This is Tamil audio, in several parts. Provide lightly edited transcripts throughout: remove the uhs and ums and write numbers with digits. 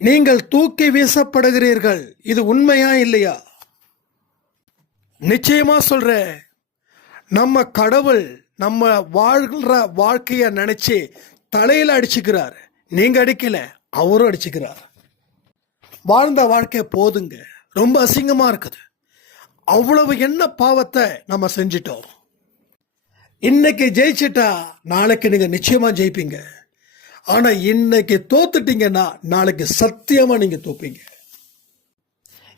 நீங்கள் தூக்கி வீசப்படுகிறீர்கள். இது உண்மையா இல்லையா? நிச்சயமா சொல்றேன். நம்ம கடவுள் நம்ம வாழ்கிற வாழ்க்கைய நினைச்சு தலையில அடிச்சுக்கிறார். நீங்க அடிக்கல, அவரும் அடிச்சுக்கிறார். வாழ்ந்த வாழ்க்கை போதுங்க, ரொம்ப அசிங்கமா இருக்குது. அவ்வளவு என்ன பாவத்தை நம்ம செஞ்சிட்டோம். இன்னைக்கு ஜெயிச்சிட்டா நாளைக்கு நீங்க நிச்சயமா ஜெயிப்பீங்க. ஆனா இன்னைக்கு தோத்துட்டீங்கன்னா நாளைக்கு சத்தியமா நீங்க தோப்பீங்க.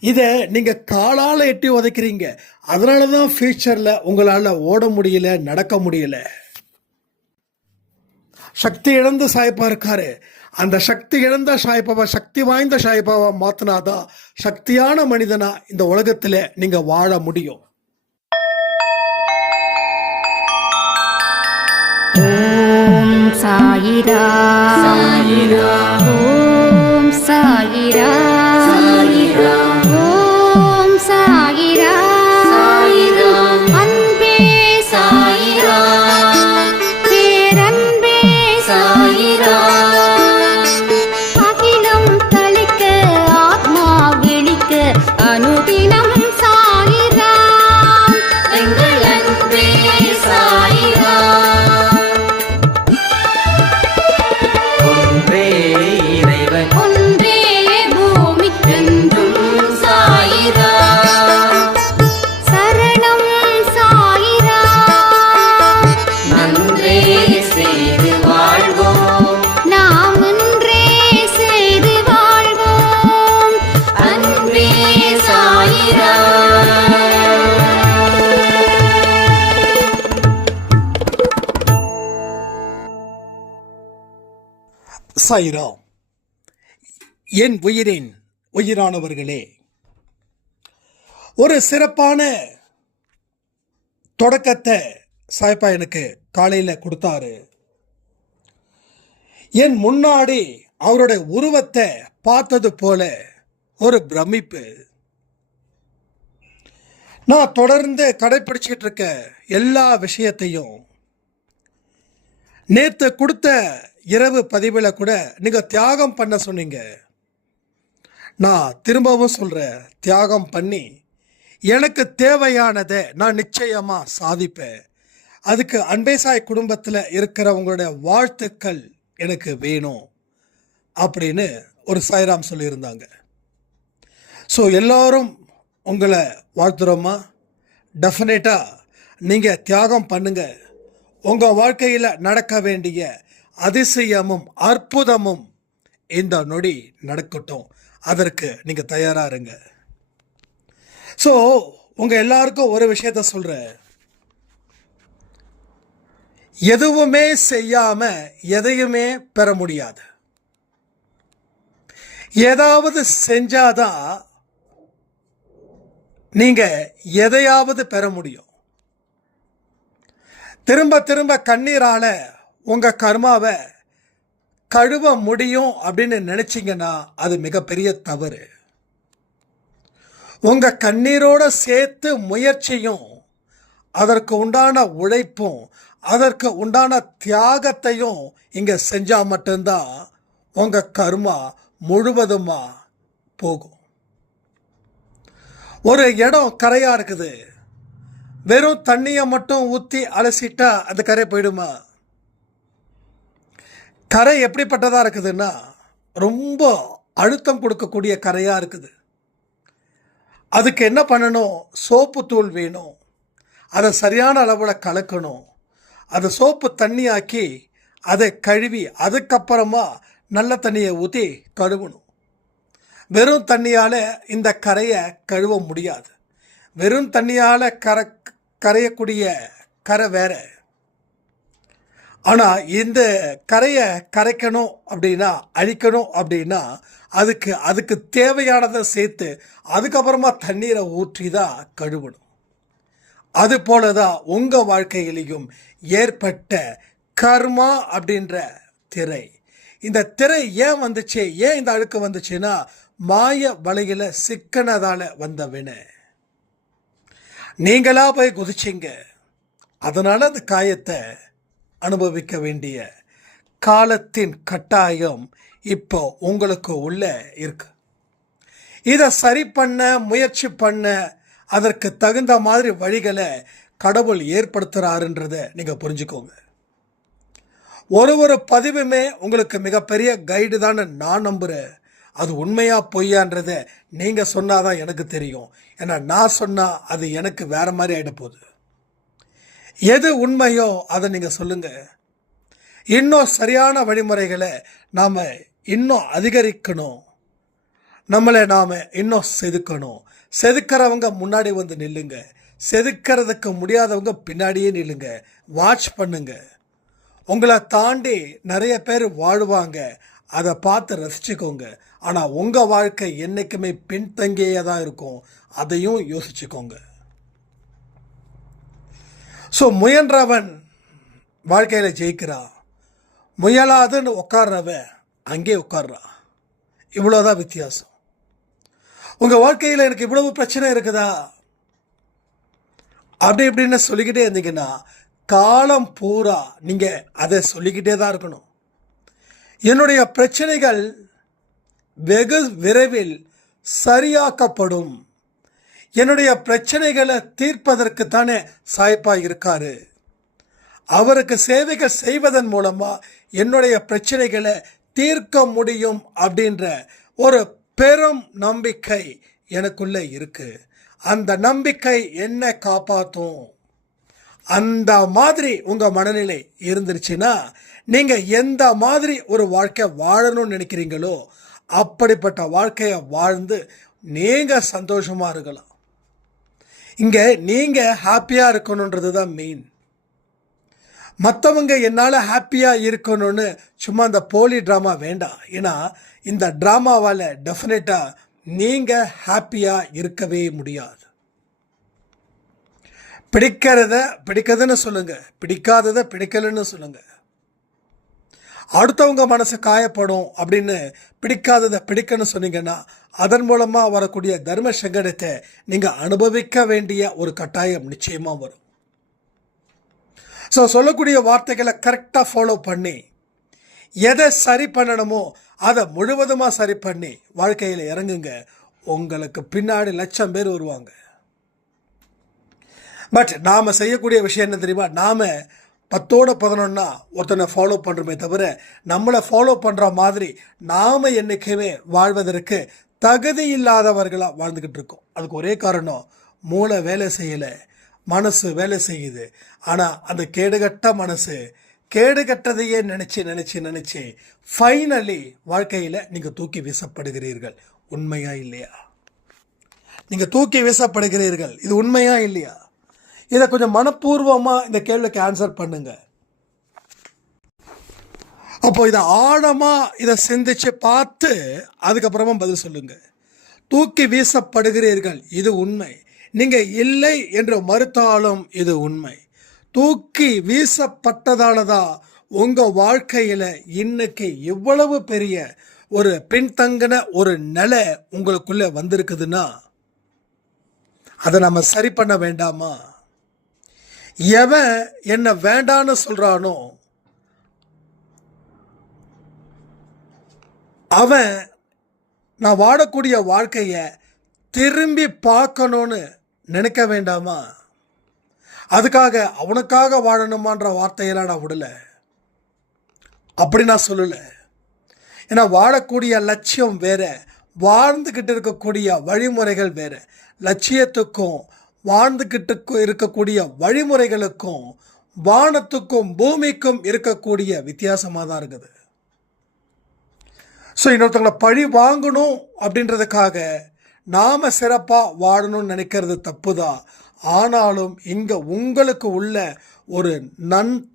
இத நீங்க காலால எட்டி உதைக்கிறீங்க. அதனாலதான் ஃபியூச்சர்ல உங்களால ஓட முடியல, நடக்க முடியல. சக்தி இழந்து சாய்ப்பா இருக்காரு. அந்த சக்தி இழந்த சாய்ப்பாவை சக்தி வாய்ந்த சாய்ப்பாவை மாத்தினாதான் சக்தியான மனிதனா இந்த உலகத்துல நீங்க வாழ முடியும். ஓம் சாயிரா சாயிரா, ஓம் சாயிரா சாயிரா, ஓம் சாயிரா சாயிரா, அன்பே சாயிரா, பேரன்பே சாயிரா, அகிலம் தளிக்க ஆத்மா விழிக்க அனுதினம் சாயிரா, எங்கள் அன்பே சாயிரா. ஒன்றே பூமிக்கென்றும் சாயிரா, சரணம் சாயிரா, நன்றே செய்து வாழ்வோம், நாம் ஒன்றே செய்து வாழ்வோம், அன்பே சாயிரா. சாயிராம். என் உயிரின் உயிரானவர்களே, ஒரு சிறப்பான தொடக்கத்தை சாய்ப்பா எனக்கு காலையில் கொடுத்தாரு. என் முன்னாடி அவருடைய உருவத்தை பார்த்தது போல ஒரு பிரமிப்பு. நான் தொடர்ந்து கடைபிடிச்சிட்டு இருக்க எல்லா விஷயத்தையும் நேற்று கொடுத்த இரவு பதிவில் கூட நீங்கள் தியாகம் பண்ண சொன்னீங்க. நான் திரும்பவும் சொல்கிறேன், தியாகம் பண்ணி எனக்கு தேவையானதை நான் நிச்சயமாக சாதிப்பேன். அதுக்கு அன்பேசாய் குடும்பத்தில் இருக்கிறவங்களுடைய வாழ்த்துக்கள் எனக்கு வேணும் அப்படின்னு ஒரு சாய்ராம் சொல்லியிருந்தாங்க. ஸோ எல்லோரும் உங்களை வாழ்த்துறோமா? டெஃபினட்டாக நீங்கள் தியாகம் பண்ணுங்கள். உங்கள் வாழ்க்கையில் நடக்க வேண்டிய அதிசயமும் அற்புதமும் இந்த நொடி நடக்கட்டும். அதற்கு நீங்கள் தயாராக இருங்க. ஸோ உங்கள் எல்லாருக்கும் ஒரு விஷயத்த சொல்கிறேன். எதுவுமே செய்யாமல் எதையுமே பெற முடியாது. ஏதாவது செஞ்சாதான் நீங்கள் எதையாவது பெற முடியும். திரும்ப திரும்ப கண்ணீரால் உங்கள் கர்மாவை கழுவ முடியும் அப்படின்னு நினச்சிங்கன்னா அது மிகப்பெரிய தவறு. உங்கள் கண்ணீரோட சேர்த்து முயற்சியும், அதற்கு உண்டான உழைப்பும், அதற்கு உண்டான தியாகத்தையும் இங்கே செஞ்சால் மட்டும்தான் உங்கள் கர்மா முழுவதுமாக போகும். ஒரு இடம் கரையாக இருக்குது, வெறும் தண்ணியை மட்டும் ஊற்றி அலசிட்டா அந்த கரை போயிடுமா? கரை எப்படிப்பட்டதாக இருக்குதுன்னா ரொம்ப அழுத்தம் கொடுக்கக்கூடிய கரையாக இருக்குது. அதுக்கு என்ன பண்ணணும்? சோப்பு தூள் வேணும். அதை சரியான அளவில் கலக்கணும். அதை சோப்பு தண்ணியாக்கி அதை கழுவி அதுக்கப்புறமா நல்ல தண்ணியை ஊற்றி கழுவணும். வெறும் தண்ணியால் இந்த கரையை கழுவ முடியாது. வெறும் தண்ணியால் கரையக்கூடிய கரை வேற. ஆனால் இந்த கரையை கரைக்கணும் அப்படின்னா, அழிக்கணும் அப்படின்னா அதுக்கு தேவையானதை சேர்த்து அதுக்கப்புறமா தண்ணீரை ஊற்றி தான் கழுவணும். அது போல தான் உங்கள் வாழ்க்கையிலையும் ஏற்பட்ட கர்மா அப்படின்ற திரை. இந்த திரை ஏன் வந்துச்சு, ஏன் இந்த அழுக்கு வந்துச்சுன்னா மாய வலையில் சிக்கனதால் வந்த வினை. நீங்களா போய் குதிச்சிங்க. அதனால் அந்த காயத்தை அனுபவிக்க வேண்டிய காலத்தின் கட்டாயம் இப்போ உங்களுக்கு உள்ள இருக்கு. இதை சரி பண்ண முயற்சி பண்ண அதற்கு தகுந்த மாதிரி வழிகளை கடவுள் ஏற்படுத்துகிறாருன்றதை நீங்கள் புரிஞ்சுக்கோங்க. ஒரு பதிவுமே உங்களுக்கு மிகப்பெரிய கைடு தான் நான் நம்புகிறேன். அது உண்மையா பொய்யான்றதை நீங்கள் சொன்னாதான் எனக்கு தெரியும். ஏன்னா நான் சொன்னால் அது எனக்கு வேற மாதிரி ஆகிட போகுது. எது உண்மையோ அதை நீங்கள் சொல்லுங்கள். இன்னும் சரியான வழிமுறைகளை நாம் இன்னும் அதிகரிக்கணும். நம்மளை நாம் இன்னும் செதுக்கணும். செதுக்கிறவங்க முன்னாடி வந்து நில்லுங்க. செதுக்கிறதுக்கு முடியாதவங்க பின்னாடியே நில்லுங்க. வாட்ச் பண்ணுங்க. உங்களை தாண்டி நிறைய பேர் வாழ்வாங்க. அதை பார்த்து ரசிச்சுக்கோங்க. ஆனால் உங்கள் வாழ்க்கை என்றைக்குமே பின்தங்கியே தான் இருக்கும். அதையும் யோசிச்சுக்கோங்க. ஸோ முயன்றவன் வாழ்க்கையில் ஜெயிக்கிறான். முயலாதுன்னு உட்கார்றவன் அங்கே உட்கார்றான். இவ்வளோதான் வித்தியாசம். உங்கள் வாழ்க்கையில் எனக்கு இவ்வளவு பிரச்சனை இருக்குதா அப்படி இப்படின்னு சொல்லிக்கிட்டே இருந்தீங்கன்னா காலம் பூரா நீங்கள் அதை சொல்லிக்கிட்டே தான் இருக்கணும். என்னுடைய பிரச்சனைகள் வெகு விரைவில் சரியாக்கப்படும். என்னுடைய பிரச்சனைகளை தீர்ப்பதற்கு தானே சாய்ப்பாக இருக்காரு. அவருக்கு சேவைகள் செய்வதன் மூலமாக என்னுடைய பிரச்சனைகளை தீர்க்க முடியும் அப்படின்ற ஒரு பெரும் நம்பிக்கை எனக்குள்ளே இருக்கு. அந்த நம்பிக்கை என்னை காப்பாற்றும். அந்த மாதிரி உங்கள் மனநிலை இருந்துருச்சுன்னா நீங்கள் எந்த மாதிரி ஒரு வாழ்க்கை வாழணும்னு நினைக்கிறீங்களோ அப்படிப்பட்ட வாழ்க்கையை வாழ்ந்து நீங்கள் சந்தோஷமாக இருக்கலாம். இங்கே நீங்கள் ஹாப்பியாக இருக்கணுன்றது தான் மெயின். மற்றவங்க என்னால் ஹாப்பியாக இருக்கணும்னு சும்மா அந்த போலி ட்ராமா வேண்டாம். ஏன்னா இந்த ட்ராமாவால் டெஃபினட்டாக நீங்கள் ஹாப்பியாக இருக்கவே முடியாது. பிடிக்கிறத பிடிக்குதுன்னு சொல்லுங்கள், பிடிக்காததை பிடிக்கலன்னு சொல்லுங்கள். அடுத்தவங்க மனசு காயப்படும் அப்படின்னு பிடிக்காததை பிடிக்கன்னு சொன்னீங்கன்னா அதன் மூலமாக வரக்கூடிய தர்ம சங்கடத்தை நீங்கள் அனுபவிக்க வேண்டிய ஒரு கட்டாயம் நிச்சயமாக வரும். ஸோ சொல்லக்கூடிய வார்த்தைகளை கரெக்டாக ஃபாலோ பண்ணி எதை சரி பண்ணணுமோ அதை முழுவதுமாக சரி பண்ணி வாழ்க்கையில் இறங்குங்க. உங்களுக்கு பின்னாடி லட்சம் பேர் வருவாங்க. பட் நாம் செய்யக்கூடிய விஷயம் என்ன தெரியுமா? நாம் 10-11 ஒருத்தனை ஃபாலோ பண்ணுறோமே தவிர நம்மளை ஃபாலோ பண்ணுற மாதிரி நாம் என்றைக்குமே வாழ்வதற்கு தகுதி இல்லாதவர்களாக வாழ்ந்துக்கிட்டு இருக்கோம். அதுக்கு ஒரே காரணம், மூளை வேலை செய்யலை, மனசு வேலை செய்யுது. ஆனால் அந்த கேடுகட்ட மனசு கேடுகட்டதையே நினச்சி ஃபைனலி வாழ்க்கையில் நீங்கள் தூக்கி வீசப்படுகிறீர்கள். உண்மையா இல்லையா? நீங்கள் தூக்கி வீசப்படுகிறீர்கள். இது உண்மையா இல்லையா? இதை கொஞ்சம் மனப்பூர்வமாக இந்த கேள்விக்கு ஆன்சர் பண்ணுங்க. அப்போ இதை ஆழமாக இதை சிந்திச்சு பார்த்து அதுக்கப்புறமா பதில் சொல்லுங்க. தூக்கி வீசப்படுகிறீர்கள், இது உண்மை. நீங்கள் இல்லை என்று மறுத்தாலும் இது உண்மை. தூக்கி வீசப்பட்டதால தான் உங்கள் வாழ்க்கையில் இன்னைக்கு இவ்வளவு பெரிய ஒரு பின்தங்கின ஒரு நிலை உங்களுக்குள்ளே வந்திருக்குதுன்னா அதை நம்ம சரி பண்ண வேண்டாமா? எவன் என்ன வேண்டான்னு சொல்கிறானோ அவன் நான் வாழக்கூடிய வாழ்க்கையை திரும்பி பார்க்கணுன்னு நினைக்க வேண்டாமா? அதுக்காக அவனுக்காக வாழணுமான்ற வார்த்தையெல்லாம் நான் விடலை. அப்படி நான் சொல்லலை. ஏன்னா வாழக்கூடிய லட்சியம் வேறு, வாழ்ந்துக்கிட்டு இருக்கக்கூடிய வழிமுறைகள் வேறு. லட்சியத்துக்கும் வாழ்ந்துக்கிட்டு இருக்கக்கூடிய வழிமுறைகளுக்கும் வானத்துக்கும் பூமிக்கும் இருக்கக்கூடிய வித்தியாசமாக தான் இருக்குது. ஸோ இன்னொருத்தவங்களை பழி வாங்கணும் அப்படின்றதுக்காக நாம் சிறப்பாக வாழணும்னு நினைக்கிறது தப்பு தான். ஆனாலும் இங்கே உங்களுக்கு உள்ள ஒரு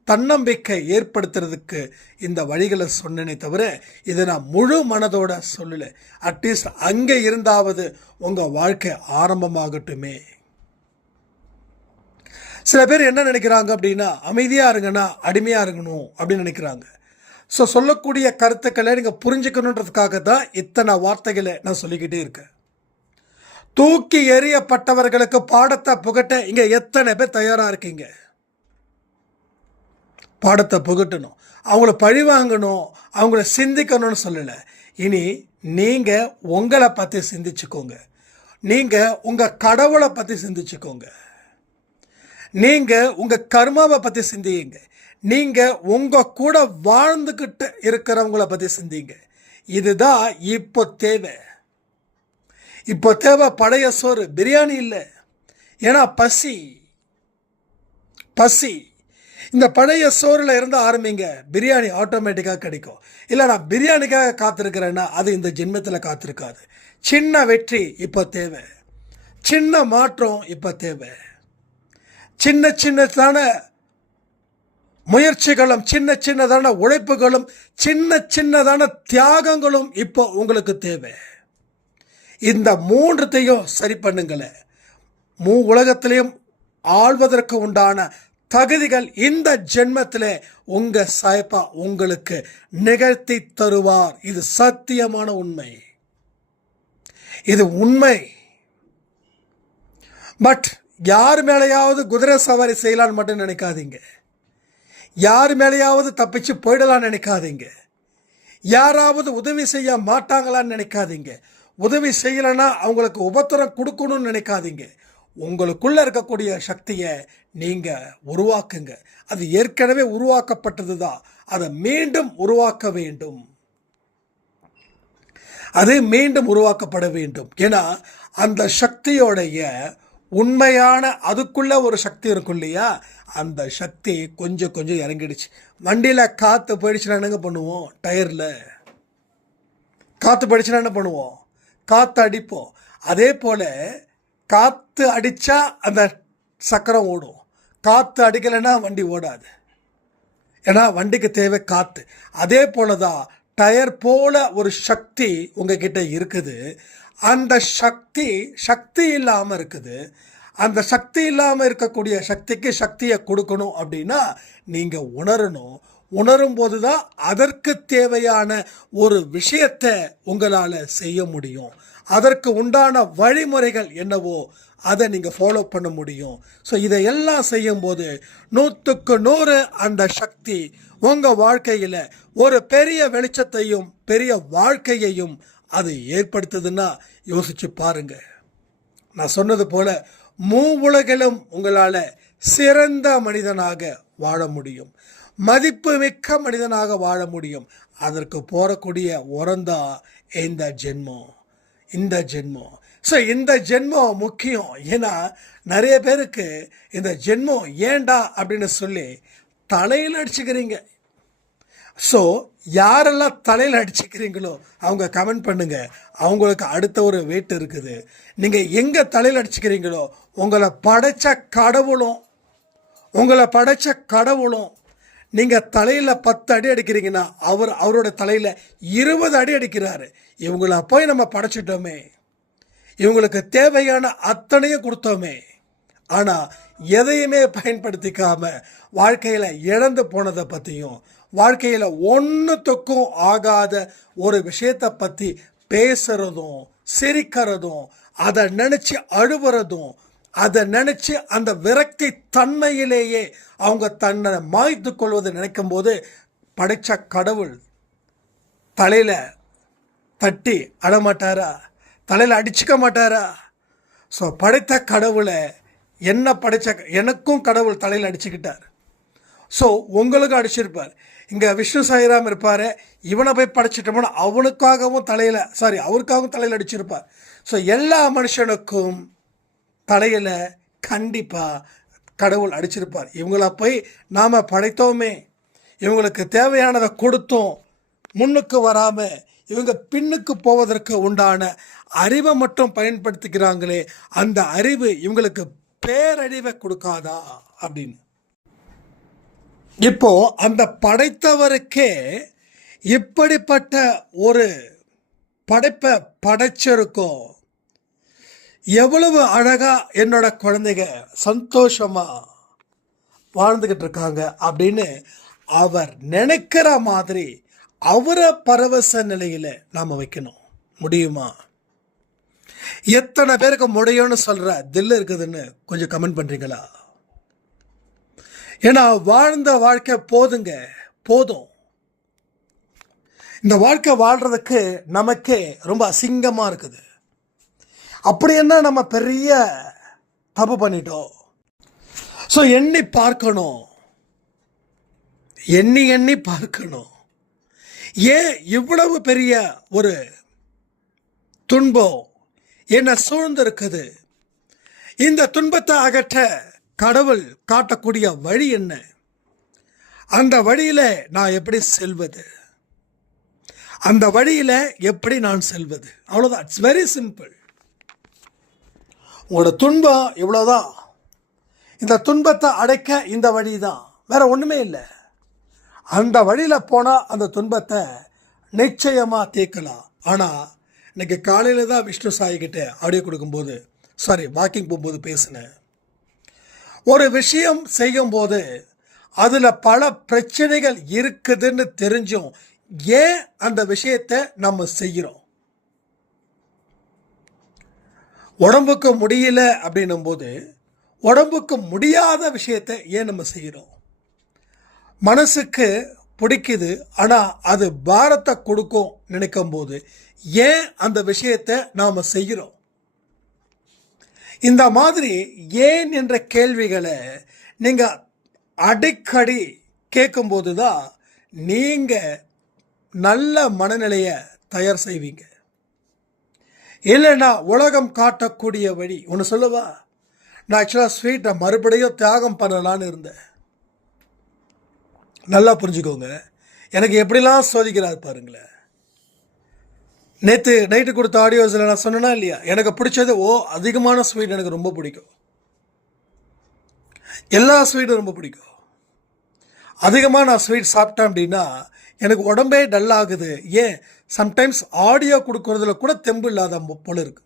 தன்னம்பிக்கை ஏற்படுத்துறதுக்கு இந்த வழிகளை சொன்னேனே தவிர இதை நான் முழு மனதோட சொல்லலை. அட்லீஸ்ட் அங்கே இருந்தாவது உங்கள் வாழ்க்கை ஆரம்பமாகட்டுமே. சில பேர் என்ன நினைக்கிறாங்க அப்படின்னா, அமைதியாக இருங்கன்னா அடிமையாக இருக்கணும் அப்படின்னு நினைக்கிறாங்க. ஸோ சொல்லக்கூடிய கருத்துக்களை நீங்கள் புரிஞ்சுக்கணுன்றதுக்காக தான் இத்தனை வார்த்தைகளை நான் சொல்லிக்கிட்டே இருக்கேன். தூக்கி எறியப்பட்டவர்களுக்கு பாடத்தை புகட்ட இங்கே எத்தனை பேர் தயாராக இருக்கீங்க? பாடத்தை புகட்டணும், அவங்கள பழி வாங்கணும், அவங்கள சிந்திக்கணும்னு சொல்லலை. இனி நீங்கள் உங்களை பற்றி சிந்திச்சுக்கோங்க, நீங்கள் உங்கள் கடவுளை பற்றி சிந்திச்சுக்கோங்க, நீங்கள் உங்கள் கர்மாவை பற்றி சிந்திங்க, நீங்கள் உங்கள் கூட வாழ்ந்துக்கிட்டு இருக்கிறவங்கள பற்றி சிந்திங்க. இதுதான் இப்போ தேவை. இப்போ தேவை பழைய சோறு, பிரியாணி இல்லை. ஏன்னா பசி. இந்த பழைய சோறில் இருந்து ஆரம்பிங்க, பிரியாணி ஆட்டோமேட்டிக்காக கிடைக்கும். இல்லை நான் பிரியாணிக்காக காத்திருக்கிறேன்னா அது இந்த ஜென்மத்தில் காத்திருக்காது. சின்ன வெற்றி இப்போ தேவை, சின்ன மாற்றம் இப்போ தேவை, சின்னதான முயற்சிகளும் சின்னதான உழைப்புகளும் சின்னதான தியாகங்களும் இப்போ உங்களுக்கு தேவை. இந்த மூன்றுத்தையும் சரி பண்ணுங்களேன், உலகத்திலையும் ஆள்வதற்கு உண்டான தகுதிகள் இந்த ஜென்மத்திலே உங்க சாயப்பா உங்களுக்கு நிகழ்த்தி தருவார். இது சத்தியமான உண்மை, இது உண்மை. பட் யார் மேலேயாவது குதிரை சவாரி செய்யலான்னு மட்டும் நினைக்காதீங்க, யார் மேலேயாவது தப்பிச்சு போயிடலான்னு நினைக்காதீங்க, யாராவது உதவி செய்ய மாட்டாங்களான்னு நினைக்காதீங்க, உதவி செய்யலைன்னா அவங்களுக்கு உபத்திரம் கொடுக்கணும்னு நினைக்காதீங்க. உங்களுக்குள்ள இருக்கக்கூடிய சக்தியை நீங்கள் உருவாக்குங்க. அது ஏற்கனவே உருவாக்கப்பட்டது தான், அதை மீண்டும் உருவாக்க வேண்டும், அது மீண்டும் உருவாக்கப்பட வேண்டும். ஏன்னா அந்த சக்தியோடைய உண்மையான அதுக்குள்ள ஒரு சக்தி இருக்கும் இல்லையா, அந்த சக்தி கொஞ்சம் இறங்கிடுச்சு. வண்டியில் காற்று போயிடுச்சுன்னா என்னங்க பண்ணுவோம், டயரில் காற்று போயிடுச்சுன்னா என்ன பண்ணுவோம், காற்று அடிப்போம். அதே போல் காற்று அடித்தா அந்த சக்கரம் ஓடும், காற்று அடிக்கலைன்னா வண்டி ஓடாது. ஏன்னா வண்டிக்கு தேவை காற்று. அதே போல தான் டயர் போல ஒரு சக்தி உங்ககிட்ட இருக்குது. அந்த சக்தி இல்லாமல் இருக்குது. அந்த சக்தி இல்லாமல் இருக்கக்கூடிய சக்திக்கு சக்தியை கொடுக்கணும் அப்படின்னா நீங்கள் உணரணும். உணரும் போது தான் அதற்கு தேவையான ஒரு விஷயத்தை உங்களால் செய்ய முடியும். அதற்கு உண்டான வழிமுறைகள் என்னவோ அதை நீங்கள் ஃபாலோ பண்ண முடியும். ஸோ இதையெல்லாம் செய்யும்போது 100க்கு 100 அந்த சக்தி உங்கள் வாழ்க்கையில் ஒரு பெரிய வெளிச்சத்தையும் பெரிய வாழ்க்கையையும் அது ஏற்படுத்துதுன்னா யோசிச்சு பாருங்க. நான் சொன்னது போல உலகிலும் உங்களால் சிறந்த மனிதனாக வாழ முடியும், மதிப்பு மிக்க மனிதனாக வாழ முடியும். அதற்கு போகக்கூடிய உரந்தான் இந்த ஜென்மம். ஸோ இந்த ஜென்மம் முக்கியம். ஏன்னா நிறைய பேருக்கு இந்த ஜென்மம் ஏண்டா அப்படின்னு சொல்லி தலையில் அடிச்சுக்கிறீங்க. ஸோ யாரெல்லாம் தலையில் அடிச்சுக்கிறீங்களோ அவங்க கமெண்ட் பண்ணுங்க, அவங்களுக்கு அடுத்த ஒரு வெயிட் இருக்குது. நீங்கள் எங்கே தலையில் அடிச்சுக்கிறீங்களோ உங்களை படைச்ச கடவுளும் நீங்கள் தலையில் 10 அடி அடிக்கிறீங்கன்னா அவரோட தலையில் 20 அடி அடிக்கிறாரு. இவங்கள போய் நம்ம படைச்சிட்டோமே, இவங்களுக்கு தேவையான அத்தனையும் கொடுத்தோமே, ஆனால் எதையுமே பயன்படுத்திக்காம வாழ்க்கையில் இழந்து போனதை பற்றியும் வாழ்க்கையில் ஒன்றுத்துக்கும் ஆகாத ஒரு விஷயத்தை பற்றி பேசுகிறதும் சிரிக்கிறதும் அதை நினச்சி அழுவுறதும் அதை நினச்சி அந்த விரக்தி தன்மையிலேயே அவங்க தன்னை மாய்த்து கொள்வதை நினைக்கும் போது படைச்ச கடவுள் தலையில் தட்டி அழமாட்டாரா, தலையில் அடிச்சுக்க மாட்டாரா? ஸோ படைத்த கடவுளை எனக்கும் கடவுள் தலையில் அடிச்சுக்கிட்டார். ஸோ உங்களுக்கு அடிச்சிருப்பார். இங்கே விஷ்ணு சாய்ராம் இருப்பார், இவனை போய் படைச்சிட்டோம்னா அவருக்காகவும் தலையில் அடிச்சிருப்பார். ஸோ எல்லா மனுஷனுக்கும் தலையில் கண்டிப்பாக கடவுள் அடிச்சிருப்பார். இவங்கள போய் நாம் படைத்தோமே, இவங்களுக்கு தேவையானதை கொடுத்தோம், முன்னுக்கு வராமல் இவங்க பின்னுக்கு போவதற்கு உண்டான அறிவை மட்டும் பயன்படுத்திக்கிறாங்களே, அந்த அறிவு இவங்களுக்கு பேரறிவை கொடுக்காதா அப்படின்னு. இப்போ அந்த படைத்தவருக்கே இப்படிப்பட்ட ஒரு படைப்பை படைச்சிருக்கோம், எவ்வளவு அழகா என்னோட குழந்தைங்க சந்தோஷமா வாழ்ந்துகிட்டு இருக்காங்க அப்படின்னு அவர் நினைக்கிற மாதிரி அவரை பரவச நிலையில நாம வைக்கணும். முடியுமா? எத்தனை பேருக்கு முடியும்னு சொல்ற தில்லு இருக்குதுன்னு கொஞ்சம் கமெண்ட் பண்றீங்களா? ஏன்னா வாழ்ந்த வாழ்க்கை போதுங்க, போதும். இந்த வாழ்க்கை வாழ்கிறதுக்கு நமக்கே ரொம்ப அசிங்கமாக இருக்குது. அப்படி என்ன நம்ம பெரிய தப்பு பண்ணிட்டோம்? ஸோ எண்ணி பார்க்கணும், எண்ணி பார்க்கணும். ஏன் இவ்வளவு பெரிய ஒரு துன்பம் என்னை சூழ்ந்திருக்குது? இந்த துன்பத்தை அகற்ற கடவுள் காட்டக்கூடிய வழி என்ன? அந்த வழியில் நான் எப்படி செல்வது? அந்த வழியில் எப்படி நான் செல்வது? அவ்வளோதான். It's very simple. உங்களோட துன்பம் இவ்வளோதான். இந்த துன்பத்தை அடைக்க இந்த வழி தான், வேற ஒன்றுமே இல்லை. அந்த வழியில் போனால் அந்த துன்பத்தை நிச்சயமாக தீர்க்கலாம். ஆனால் இன்னைக்கு காலையில் தான் விஷ்ணு சாய்கிட்ட ஆடியோ கொடுக்கும்போது, வாக்கிங் போகும்போது பேசினேன். ஒரு விஷயம் செய்யும்போது அதில் பல பிரச்சனைகள் இருக்குதுன்னு தெரிஞ்சும் ஏன் அந்த விஷயத்தை நம்ம செய்கிறோம்? உடம்புக்கு முடியல அப்படின்னும் போது உடம்புக்கு முடியாத விஷயத்தை ஏன் நம்ம செய்கிறோம்? மனசுக்கு பிடிக்குது, ஆனால் அது பாரத்தை கொடுக்கும் நினைக்கும் போது ஏன் அந்த விஷயத்தை நாம் செய்கிறோம்? இந்த மாதிரி ஏன் என்ற கேள்விகளை நீங்கள் அடிக்கடி கேட்கும்போது தான் நீங்கள் நல்ல மனநிலையை தயார் செய்வீங்க. இல்லைன்னா உலகம் காட்டக்கூடிய வழி ஒன்று சொல்லவா? நான் ஆக்சுவலாக ஸ்வீட்டை மறுபடியும் தியாகம் பண்ணலான்னு இருந்தேன். நல்லா புரிஞ்சுக்கோங்க, எனக்கு எப்படிலாம் சோதிக்கிறார் பாருங்களேன். நேற்று நைட்டு கொடுத்த ஆடியோஸில் நான் சொன்னேன்னா இல்லையா, எனக்கு பிடிச்சது அதிகமான ஸ்வீட் எனக்கு ரொம்ப பிடிக்கும். எல்லா ஸ்வீட்டும் ரொம்ப பிடிக்கும். அதிகமாக நான் ஸ்வீட் சாப்பிட்டேன் அப்படின்னா எனக்கு உடம்பே டல் ஆகுது. ஏன்? சம்டைம்ஸ் ஆடியோ கொடுக்கறதுல கூட தெம்பு இல்லாத போல இருக்கு.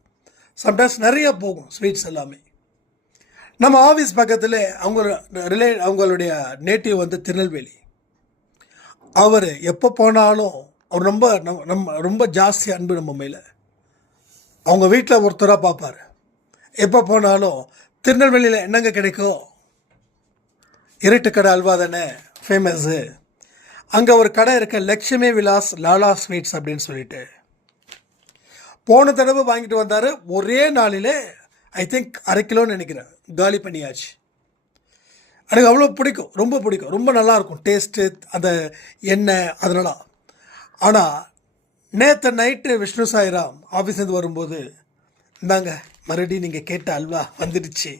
சம்டைம்ஸ் நிறைய போகும் ஸ்வீட்ஸ் எல்லாமே. நம்ம ஆஃபீஸ் பக்கத்தில் அவங்களுடைய நேட்டிவ் வந்து திருநெல்வேலி. அவர் எப்போ போனாலும் அவர் ரொம்ப ஜாஸ்தி அன்பு நம்ம மேலே. அவங்க வீட்டில் ஒருத்தராக பார்ப்பார். எப்போ போனாலும் திருநெல்வேலியில் என்னங்க கிடைக்கும்? இருட்டுக்கடை அல்வா தானே ஃபேமஸ்ஸு. அங்கே ஒரு கடை இருக்க, லக்ஷ்மி விலாஸ் லாலா ஸ்வீட்ஸ் அப்படின்னு சொல்லிட்டு. போன தடவை வாங்கிட்டு வந்தார். ஒரே நாளிலே ஐ திங்க் 1/2 கிலோன்னு நினைக்கிறேன் காலி பண்ணியாச்சு. எனக்கு அவ்வளோ பிடிக்கும், ரொம்ப பிடிக்கும், ரொம்ப நல்லாயிருக்கும் டேஸ்ட்டு, அந்த எண்ணெய் அதனால. ஆனால் நேற்று நைட்டு விஷ்ணு சாய்ராம் ஆஃபீஸ்லேருந்து வரும்போது, இந்தாங்க மறுபடியும் நீங்கள் கேட்ட அல்வா வந்துடுச்சு,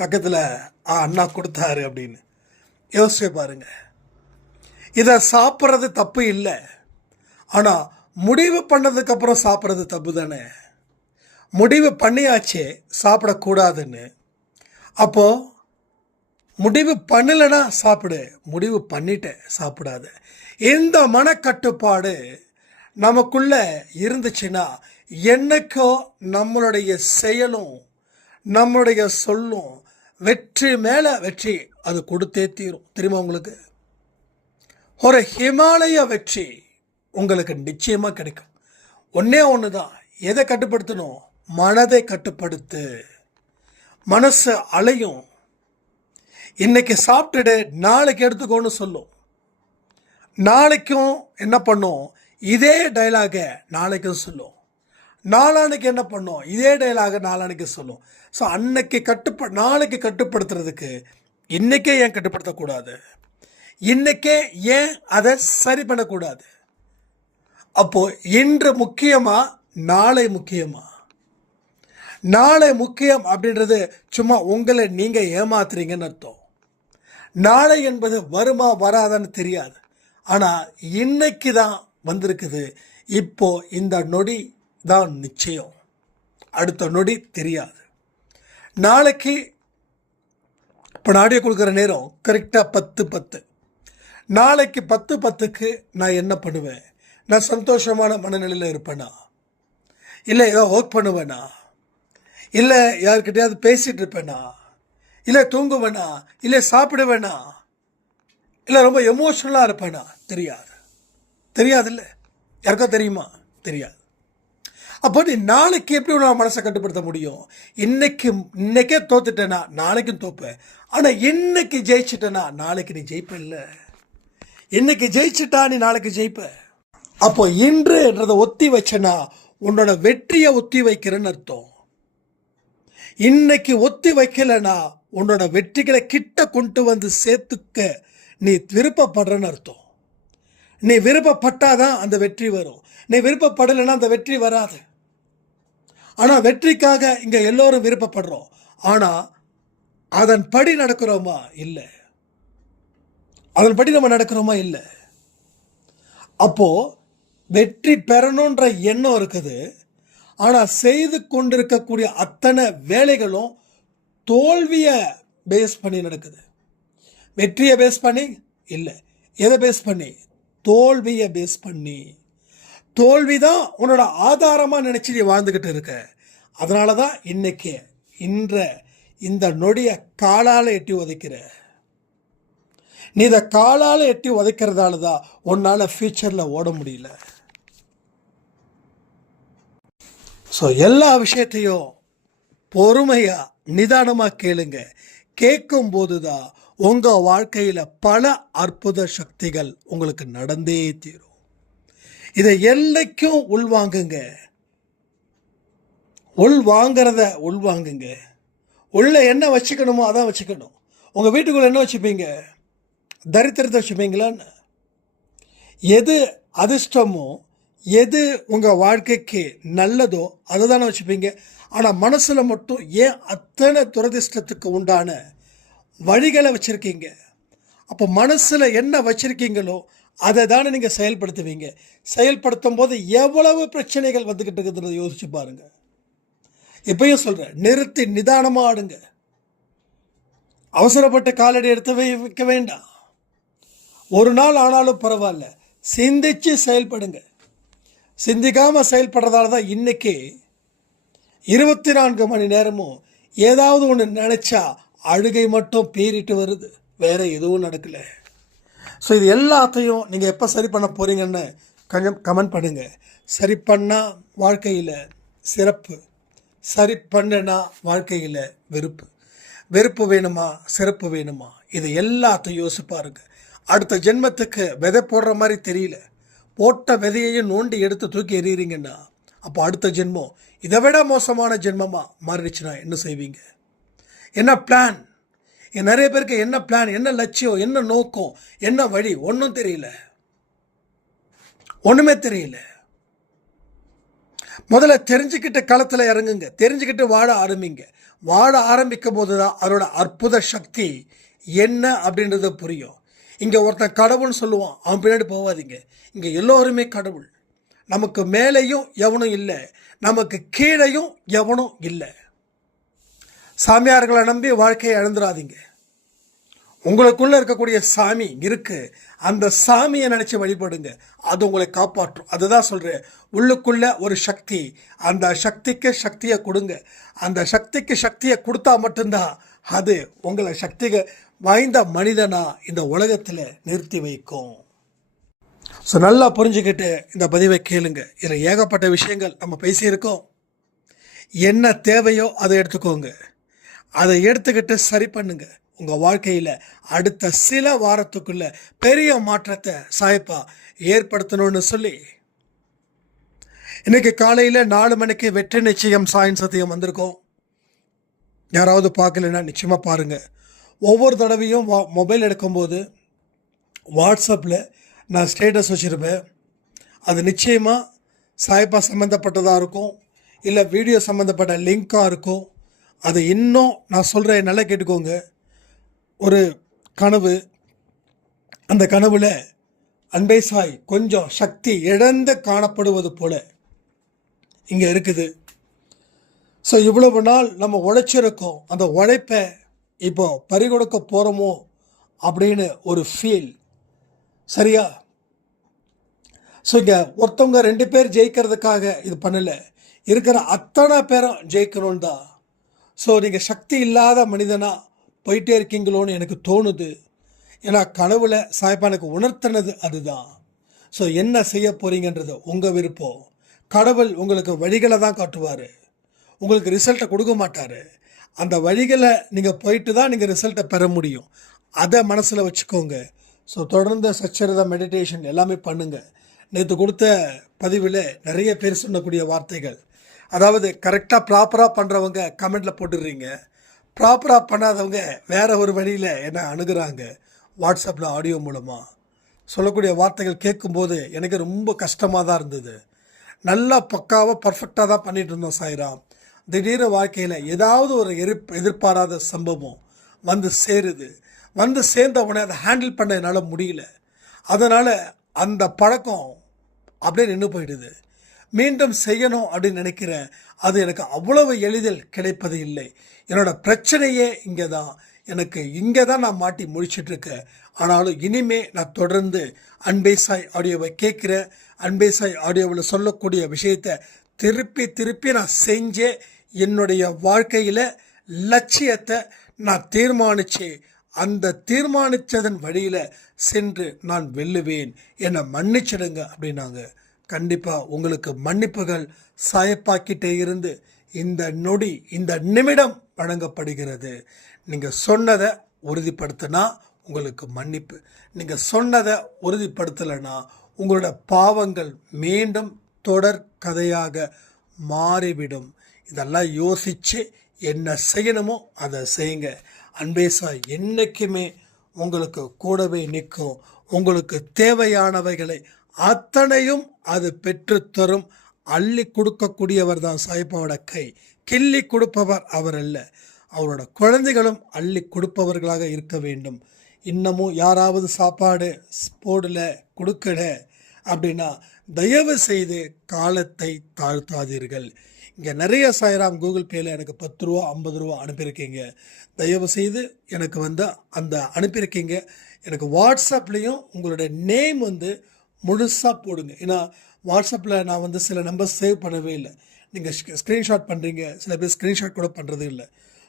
பக்கத்தில் அண்ணா கொடுத்தாரு அப்படின்னு. யோசிச்சு பாருங்க. இதை சாப்பிட்றது தப்பு இல்லை, ஆனால் முடிவு பண்ணதுக்கப்புறம் சாப்பிட்றது தப்பு தானே. முடிவு பண்ணியாச்சே சாப்பிடக்கூடாதுன்னு. அப்போது முடிவு பண்ணலைன்னா சாப்பிடு, முடிவு பண்ணிட்டு சாப்பிடாத. இந்த மனக்கட்டுப்பாடு நமக்குள்ள இருந்துச்சுன்னா என்னைக்கோ நம்மளுடைய செயலும் நம்மளுடைய சொல்லும் வெற்றி மேலே வெற்றி அது கொடுத்தே தீரும். தெரியுமா உங்களுக்கு? ஒரு ஹிமாலய வெற்றி உங்களுக்கு நிச்சயமாக கிடைக்கும். ஒன்றே ஒன்று தான், எதை கட்டுப்படுத்தணும்? மனதை கட்டுப்படுத்து. மனசு அலையும். இன்னைக்கு சாப்பிட்டுடு, நாளைக்கு எடுத்துக்கோன்னு சொல்லும். நாளைக்கும் என்ன பண்ணும்? இதே டைலாகை நாளைக்கும் சொல்லும். நாளானைக்கு என்ன பண்ணும்? இதே டைலாக நாளானைக்கு சொல்லும். ஸோ அன்னைக்கு நாளைக்கு கட்டுப்படுத்துறதுக்கு இன்றைக்கே ஏன் கட்டுப்படுத்தக்கூடாது? இன்றைக்கே ஏன் அதை சரி பண்ணக்கூடாது? அப்போது இன்று முக்கியமா நாளை முக்கியமா? நாளை முக்கியம் அப்படின்றது சும்மா உங்களை நீங்கள் ஏமாத்துறீங்கன்னு அர்த்தம். நாளை என்பது வருமா வராதான்னு தெரியாது, ஆனால் இன்னைக்கு தான் வந்திருக்குது. இப்போ இந்த நொடி தான் நிச்சயம், அடுத்த நொடி தெரியாது. நாளைக்கு இப்போ நாடிய கொடுக்குற நேரம் கரெக்டாக 10:10. நாளைக்கு 10:10க்கு நான் என்ன பண்ணுவேன்? நான் சந்தோஷமான மனநிலையில் இருப்பேனா? இல்லை ஏதோ ஒர்க் பண்ணுவேனா? இல்லை யாருக்கிட்டையாவது பேசிகிட்டு இருப்பேனா? இல்லை தூங்குவேனா? இல்லை சாப்பிடுவேனா? இல்லை ரொம்ப எமோஷ்னலாக இருப்பேனா? தெரியாது. தெரியாதுல்ல? யாருக்கா தெரியுமா? தெரியாது. அப்போ நீ நாளைக்கு எப்படி உன்னோட மனசை கட்டுப்படுத்த முடியும்? இன்னைக்கே தோத்துட்டேனா நாளைக்கும் தோப்பேன். ஆனால் இன்னைக்கு ஜெயிச்சிட்டேனா நாளைக்கு நீ ஜெயிப்ப இல்லை. இன்னைக்கு ஜெயிச்சிட்டா நீ நாளைக்கு ஜெயிப்ப. அப்போ இன்றுன்றதை ஒத்தி வச்சனா உன்னோட வெற்றியை ஒத்தி வைக்கிறேன்னு அர்த்தம். இன்னைக்கு ஒத்தி வைக்கலைன்னா உன்னோட வெற்றிகளை கிட்ட கொண்டு வந்து சேர்த்துக்க நீ விருப்பப்படுறன்னு அர்த்தம். நீ விருப்பப்பட்டாதான் அந்த வெற்றி வரும். நீ விருப்பப்படலைன்னா அந்த வெற்றி வராது. ஆனால் வெற்றிக்காக இங்கே எல்லோரும் விருப்பப்படுறோம். ஆனால் அதன்படி நடக்கிறோமா? இல்லை. அதன்படி நம்ம நடக்கிறோமா? இல்லை. அப்போ வெற்றி பெறணுன்ற எண்ணம் இருக்குது. ஆனால் செய்து கொண்டிருக்கக்கூடிய அத்தனை வேலைகளும் தோல்வியை பேஸ் பண்ணி நடக்குது. வெற்றியை பேஸ் பண்ணி இல்லை. எதை பேஸ் பண்ணி? தோல்வியை பேஸ் பண்ணி. தோல்வி தான் உன்னோட ஆதாரமாக நினச்சி நீ வாழ்ந்துக்கிட்டு இருக்க. அதனால தான் இன்னைக்கு இந்த நொடியை காலால் எட்டி உதைக்கிற. நீ இதை காலால் எட்டி உதைக்கிறதால தான் உன்னால் ஃப்யூச்சரில் ஓட முடியல. ஸோ எல்லா விஷயத்தையும் பொறுமையாக நிதானமாக கேளுங்க. கேட்கும்போது தான் உங்கள் வாழ்க்கையில் பல அற்புத சக்திகள் உங்களுக்கு நடந்தே தீரும். இதை எல்லாக்கும் உள்வாங்குங்க. உள்வாங்குங்க. உள்ள என்ன வச்சுக்கணுமோ அதான் வச்சுக்கணும். உங்கள் வீட்டுக்குள்ளே என்ன வச்சுப்பீங்க? தரித்திரத்தை வச்சுப்பீங்களான்னு? எது அதிர்ஷ்டமோ எது உங்கள் வாழ்க்கைக்கு நல்லதோ அதை தானே வச்சுப்பீங்க. ஆனால் மனசில் மட்டும் ஏன் அத்தனை துரதிர்ஷ்டத்துக்கு உண்டான வழிகளை வச்சுருக்கீங்க? அப்போ மனசில் என்ன வச்சுருக்கீங்களோ அதை தானே நீங்கள் செயல்படுத்துவீங்க. செயல்படுத்தும் போது எவ்வளவு பிரச்சனைகள் வந்துக்கிட்டு இருக்குதுன்றதை யோசிச்சு பாருங்கள். இப்பயும் சொல்கிறேன், நிறுத்தி நிதானமாக ஆடுங்க. அவசரப்பட்டு காலடி எடுத்து வைக்க வேண்டாம். ஒரு நாள் ஆனாலும் பரவாயில்ல, சிந்திச்சு செயல்படுங்க. சிந்திக்காமல் செயல்படுறதால தான் இன்றைக்கி 24 மணி நேரமும் ஏதாவது ஒன்று நினச்சா அழுகை மட்டும் பீறிட்டு வருது, வேறு எதுவும் நடக்கலை. ஸோ இது எல்லாத்தையும் நீங்கள் எப்போ சரி பண்ண போகிறீங்கன்னு கொஞ்சம் கமெண்ட் பண்ணுங்கள். சரி பண்ணால் வாழ்க்கையில் சிறப்பு, சரி பண்ணனா வாழ்க்கையில் வெறுப்பு. வெறுப்பு வேணுமா சிறப்பு வேணுமா? இது எல்லாத்தையும் யோசிப்பாருங்க. அடுத்த ஜென்மத்துக்கு விதை போடுற மாதிரி தெரியல, போட்ட விதையையும் நோண்டி எடுத்து தூக்கி எறிகிறீங்கன்னா அப்போ அடுத்த ஜென்மம் இதை விட மோசமான ஜென்மமாக மாறிடுச்சுன்னா என்ன செய்வீங்க? என்ன பிளான்? நிறைய பேருக்கு என்ன பிளான், என்ன லட்சியம், என்ன நோக்கம், என்ன வழி ஒன்றும் தெரியல. ஒன்றுமே தெரியல. முதல்ல தெரிஞ்சுக்கிட்டு களத்தில் இறங்குங்க. தெரிஞ்சுக்கிட்டு வாழ ஆரம்பிங்க. வாழ ஆரம்பிக்கும் போது தான் அதோட அற்புத சக்தி என்ன அப்படின்றது புரியும். இங்கே ஒருத்தன் கடவுள்னு சொல்லுவான், அவன் பின்னாடி போகாதீங்க. இங்கே எல்லோருமே கடவுள். நமக்கு மேலேயும் எவனும் இல்லை, நமக்கு கீழேயும் எவனும் இல்லை. சாமியார்களை நம்பி வாழ்க்கையை இழந்துடாதீங்க. உங்களுக்குள்ளே இருக்கக்கூடிய சாமி இருக்குது, அந்த சாமியை நினச்சி வழிபடுங்க. அது உங்களை காப்பாற்றும். அதுதான் சொல்கிறேன், உள்ளுக்குள்ளே ஒரு சக்தி, அந்த சக்திக்கு சக்தியை கொடுங்க. அந்த சக்திக்கு சக்தியை கொடுத்தா மட்டும்தான் அது உங்களை சக்தி வாய்ந்த மனிதனா இந்த உலகத்தில் நிறுத்தி வைக்கும். ஸோ நல்லா புரிஞ்சுக்கிட்டு இந்த பதிவை கேளுங்க. இதில் ஏகப்பட்ட விஷயங்கள் நம்ம பேசியிருக்கோம். என்ன தேவையோ அதை எடுத்துக்கோங்க. அதை எடுத்துக்கிட்டு சரி பண்ணுங்க. உங்கள் வாழ்க்கையில் அடுத்த சில வாரத்துக்குள்ள பெரிய மாற்றத்தை சாய்ப்பா ஏற்படுத்தணும்னு சொல்லி இன்றைக்கி காலையில் 4 மணிக்கு வெற்றி நிச்சயம் சாயின் சத்தியம் வந்திருக்கோம். யாராவது பார்க்கலன்னா நிச்சயமாக பாருங்கள். ஒவ்வொரு தடவையும் மொபைல் எடுக்கும்போது வாட்ஸ்அப்பில் நான் ஸ்டேட்டஸ் வச்சுருப்பேன். அது நிச்சயமாக சாய்ப்பா சம்மந்தப்பட்டதாக இருக்கும், இல்லை வீடியோ சம்மந்தப்பட்ட லிங்காக இருக்கும். அது இன்னும் நான் சொல்கிறேன், நல்லா கேட்டுக்கோங்க. ஒரு கனவு, அந்த கனவில் அன்பே சாய் கொஞ்சம் சக்தி இழந்து காணப்படுவது போல் இங்கே இருக்குது. ஸோ இவ்வளவு நாள் நம்ம உழைச்சிருக்கோம், அந்த உழைப்பை இப்போ பறிகொடுக்க போகிறோமோ அப்படின்னு ஒரு ஃபீல். சரியா? ஸோ இங்கே ஒருத்தவங்க 2 பேர் ஜெயிக்கிறதுக்காக இது பண்ணலை, இருக்கிற அத்தனை பேரும் ஜெயிக்கணும்னு தான். ஸோ நீங்கள் சக்தி இல்லாத மனிதனாக போயிட்டே இருக்கீங்களோன்னு எனக்கு தோணுது. ஏன்னா கனவுல சாய்ப்பா எனக்கு உணர்த்தினது அதுதான். ஸோ என்ன செய்ய போகிறீங்கன்றது உங்கள் விருப்பம். கடவுள் உங்களுக்கு வழிகளை தான் காட்டுவார், உங்களுக்கு ரிசல்ட்டை கொடுக்க மாட்டார். அந்த வழிகளை நீங்கள் போயிட்டு தான் நீங்கள் ரிசல்ட்டை பெற முடியும். அதை மனசில் வச்சுக்கோங்க. ஸோ தொடர்ந்து சச்சரித மெடிடேஷன் எல்லாமே பண்ணுங்கள். நேற்று கொடுத்த பதிவில் நிறைய பேர் சொல்லக்கூடிய வார்த்தைகள், அதாவது கரெக்டாக ப்ராப்பராக பண்ணுறவங்க கமெண்டில் போட்டுடுறீங்க, ப்ராப்பராக பண்ணாதவங்க வேறு ஒரு வழியில் என்ன அணுகுறாங்க. வாட்ஸ்அப்பில் ஆடியோ மூலமாக சொல்லக்கூடிய வார்த்தைகள் கேட்கும்போது எனக்கு ரொம்ப கஷ்டமாக தான் இருந்தது. நல்லா பக்காவாக பர்ஃபெக்டாக தான் பண்ணிகிட்டு இருந்தோம் சாய்ராம். திடீர்னு வாழ்க்கையில் ஏதாவது ஒரு எதிர்பாராத சம்பவம் வந்து சேருது. வந்து சேர்ந்த உடனே அதை ஹேண்டில் பண்ண என்னால் முடியல. அதனால் அந்த பழக்கம் அப்படியே நின்று போயிடுது. மீண்டும் செய்யணும் அப்படின்னு நினைக்கிறேன், அது எனக்கு அவ்வளவு எளிதில் கிடைப்பது இல்லை. என்னோடய பிரச்சனையே இங்கே தான், எனக்கு இங்கே தான் நான் மாட்டி முடிச்சிட்ருக்கேன். ஆனாலும் இனிமே நான் தொடர்ந்து அன்பே சாய் ஆடியோவை கேட்குறேன். அன்பே சாய் ஆடியோவில் சொல்லக்கூடிய விஷயத்தை திருப்பி திருப்பி நான் செஞ்சே என்னுடைய வாழ்க்கையில் லட்சியத்தை நான் தீர்மானித்து அந்த தீர்மானித்ததன் வழியில் சென்று நான் வெல்லுவேன், என்னை மன்னிச்சிடுங்க அப்படின்னாங்க. கண்டிப்பாக உங்களுக்கு மன்னிப்புகள் சாயப்பாக்கிட்டே இருந்து இந்த நொடி இந்த நிமிடம் வழங்கப்படுகிறது. நீங்கள் சொன்னதை உறுதிப்படுத்தினா உங்களுக்கு மன்னிப்பு, நீங்கள் சொன்னதை உறுதிப்படுத்தலைன்னா உங்களோட பாவங்கள் மீண்டும் தொடர் கதையாக மாறிவிடும். இதெல்லாம் யோசித்து என்ன செய்யணுமோ அதை செய்யுங்க. அன்பே சாய் என்றைக்குமே உங்களுக்கு கூடவே நிற்கும். உங்களுக்கு தேவையானவைகளை அத்தனையும் அது பெற்றுத்தரும். அள்ளி கொடுக்கக்கூடியவர் தான் சாய்பாவோட கை, கிள்ளி கொடுப்பவர் அவர் அல்ல. அவரோட குழந்தைகளும் அள்ளி கொடுப்பவர்களாக இருக்க வேண்டும். இன்னமும் யாராவது சாப்பாடு போடல கொடுக்கல அப்படின்னா தயவு செய்து காலத்தை தாழ்த்தாதீர்கள். இங்கே நிறைய சாய்ராம் கூகுள் பேயில் எனக்கு 10 ரூபா 50 ரூபா அனுப்பியிருக்கீங்க. தயவு செய்து எனக்கு வந்து அந்த அனுப்பியிருக்கீங்க. எனக்கு வாட்ஸ்அப்லேயும் உங்களோட நேம் வந்து முழுசாக போடுங்க. ஏன்னா வாட்ஸ்அப்பில் நான் வந்து சில நம்பர் சேவ் பண்ணவே இல்லை. நீங்கள் ஸ்க்ரீன்ஷாட் பண்ணுறீங்க, சில பேர் ஸ்க்ரீன்ஷாட் கூட பண்ணுறது இல்லை.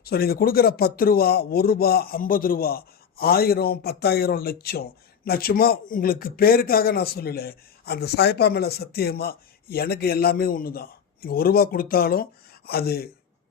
ஸோ நீங்கள் கொடுக்குற 10 ரூபா 1 ரூபா 50 ரூபா 1000 10,000 லட்சம், நான் சும்மா உங்களுக்கு பேருக்காக நான் சொல்லலை. அந்த சாய்ப்பா மேலே சத்தியமாக எனக்கு எல்லாமே ஒன்று தான். நீங்கள் 1 ரூபா கொடுத்தாலும் அது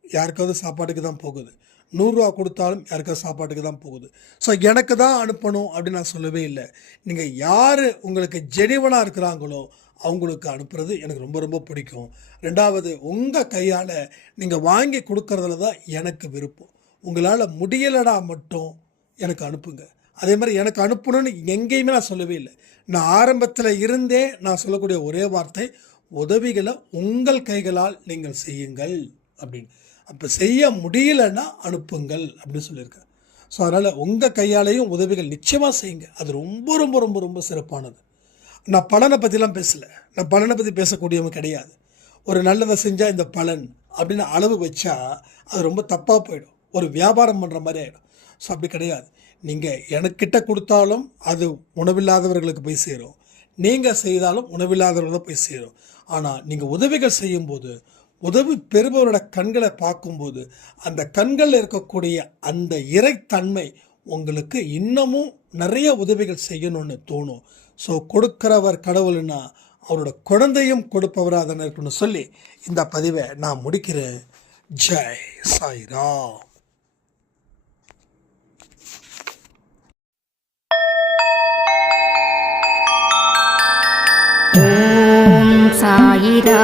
யாருக்காவது சாப்பாட்டுக்கு தான் போகுது, 100 ரூபா கொடுத்தாலும் யாருக்காவது சாப்பாட்டுக்கு தான் போகுது. ஸோ எனக்கு தான் அனுப்பணும் அப்படின்னு நான் சொல்லவே இல்லை. நீங்கள் யார் உங்களுக்கு ஜெனிவனாக இருக்கிறாங்களோ அவங்களுக்கு அனுப்புறது எனக்கு ரொம்ப ரொம்ப பிடிக்கும். ரெண்டாவது, உங்கள் கையால் நீங்கள் வாங்கி கொடுக்கறதுல தான் எனக்கு விருப்பம். உங்களால் முடியலடா மட்டும் எனக்கு அனுப்புங்க. அதே மாதிரி எனக்கு அனுப்பணும்னு எங்கேயுமே நான் சொல்லவே இல்லை. நான் ஆரம்பத்தில் இருந்தே நான் சொல்லக்கூடிய ஒரே வார்த்தை, உதவிகளை உங்கள் கைகளால் நீங்கள் செய்யுங்கள் அப்படின்னு. அப்போ செய்ய முடியலன்னா அனுப்புங்கள் அப்படின்னு சொல்லியிருக்கேன். ஸோ அதனால் உங்கள் கையாலேயும் உதவிகள் நிச்சயமாக செய்யுங்க. அது ரொம்ப ரொம்ப ரொம்ப ரொம்ப சிறப்பானது. நான் பலனை பற்றிலாம் பேசலை, நான் பலனை பற்றி பேசக்கூடியவங்க கிடையாது. ஒரு நல்லதை செஞ்சால் இந்த பலன் அப்படின்னு அளவு வச்சா அது ரொம்ப தப்பாக போயிடும், ஒரு வியாபாரம் பண்ணுற மாதிரி ஆகிடும். ஸோ அப்படி கிடையாது. நீங்கள் எனக்கிட்ட கொடுத்தாலும் அது உணவில்லாதவர்களுக்கு போய் சேரும், நீங்கள் செய்தாலும் உணவில்லாதவர்களுக்கு போய் சேரும். ஆனால் நீங்கள் உதவிகள் செய்யும்போது, உதவி பெறுபவரோட கண்களை பார்க்கும்போது, அந்த கண்களில் இருக்கக்கூடிய அந்த இறைத்தன்மை உங்களுக்கு இன்னமும் நிறைய உதவிகள் செய்யணும்னு தோணும். ஸோ கொடுக்கிறவர் கடவுள்னா அவரோட குழந்தையும் கொடுப்பவராக தானே இருக்குன்னு சொல்லி இந்த பதிவை நான் முடிக்கிறேன். ஜெய் சாய்ராம். ஓம் சாயிரா.